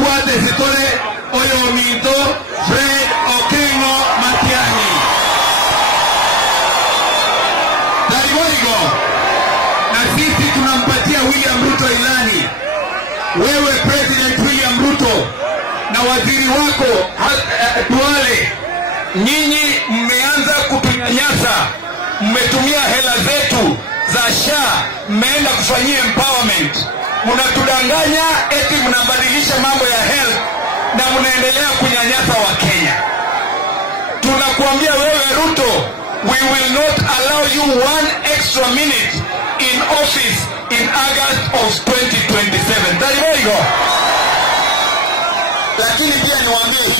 Huate Sitole Oyomito Fred Okengo Matiang'i. Tariboigo. Na sisi tunampatia William Ruto ilani. Wewe President William Ruto na waziri wako Duale, nyinyi mmeanza kutunyanyasa. Mmetumia hela zetu za SHA, mmeenda kufanyia empowerment. Mnatudanganya eti mnabadilisha mambo ya health na mnaendelea kunyanyasa wa Kenya. Tunakuambia wewe Ruto, we will not allow you one extra minute in office in August of 2027. There you go. Lakini pia niwaambie